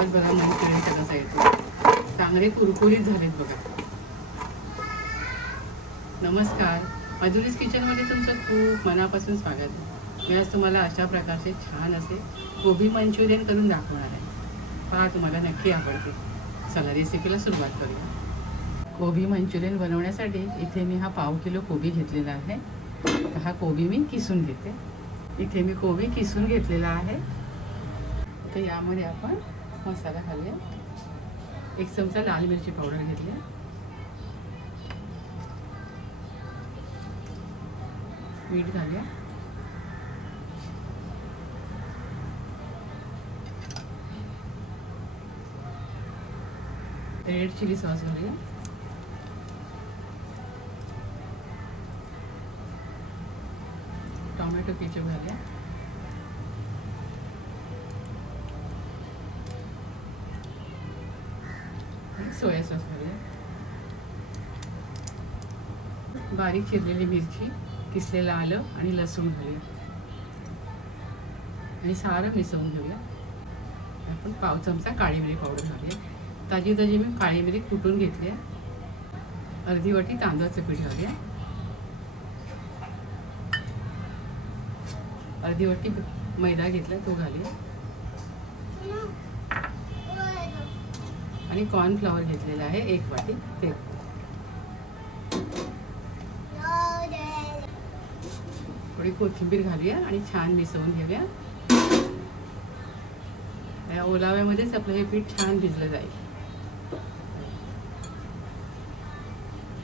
आवाज बघा मंचुरियनचा कसा येतो. चांगले कुरकुरीत झालेत बघा. नमस्कार, मधुरीज किचनमध्ये तुमचं खूप मनापासून स्वागत आहे. मी आज तुम्हाला अशा प्रकारचे छान असे गोबी मंचुरियन करून दाखवणार आहे. पहा, तुम्हाला नक्की आवडते. चला रेसिपीला सुरुवात करूया. कोबी मंचुरियन बनवण्यासाठी इथे मी हा पाव किलो कोबी घेतलेला आहे. तर हा कोबी मी किसून घेते. इथे मी कोबी किसून घेतलेला आहे. तर यामध्ये आपण मसाला घालूया. 1 चमचा लाल मिरची पावडर घेतली, मीठ घालूया, रेड चिली सॉस घालूया, टोमॅटो केचप घालूया, सोया सॉस घालूया, बारीक चिरलेली मिरची, किसलेलं आलं आणि लसूण घालूया आणि सारं मिसळून घेऊया. आपण पाव चमचा काळी मिरी पावडर घालूया. ताजी ताजी मी काळी मिरी कुटून घेतली आहे. अर्धी वाटी तांदळाचं पीठ घालूया, अर्धी वाटी मैदा घेतला तो घालूया आणि कॉर्नफ्लॉवर घेतलेला आहे 1 वाटी ते. थोडी कोथिंबीर घालूया आणि छान मिसळून घेऊया. या ओलाव्यामध्येच आपलं हे पीठ छान भिजलं जाईल.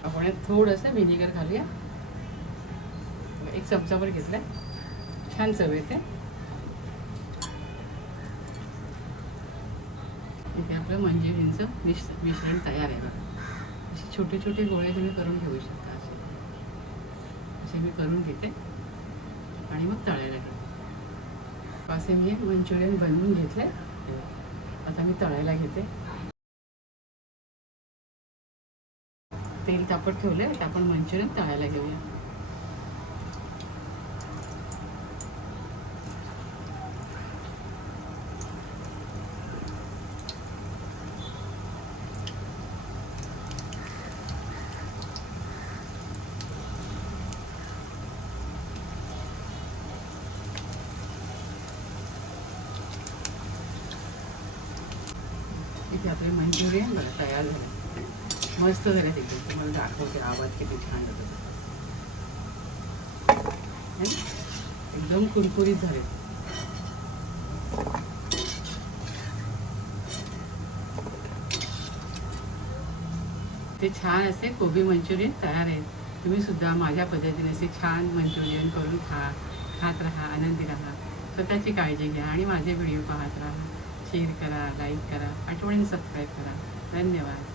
आपण यात थोडंसं व्हिनेगर घालूया. 1 चमचाभर घेतला, छान चव येते. इथे आपलं मंचुरियनचं मिश्रण तयार आहे बघा. असे छोटे छोटे गोळे तुम्ही करून घेऊ शकता. असे मी करून घेते आणि मग तळायला घेते. असे मी मंचुरियन बनवून घेतले. आता मी तळायला घेते. तेल तापत ठेवले. आता आपण मंचुरियन तळायला घेऊया. इथे आपले मंचुरियन बघा तयार झालं. मस्त झालं. एकदम तुम्हाला दाखवते आवाज किती छान होतो. एकदम कुरकुरीत झाले. ते छान असे कोबी मंचुरियन तयार आहे. तुम्ही सुद्धा माझ्या पद्धतीने असे छान मंचुरियन करून खात राहा, आनंदी राहा. स्वतःची काळजी घ्या आणि माझे व्हिडिओ पाहत राहा. शेअर करा, लाईक करा, आठवणीने सबस्क्राईब करा. धन्यवाद.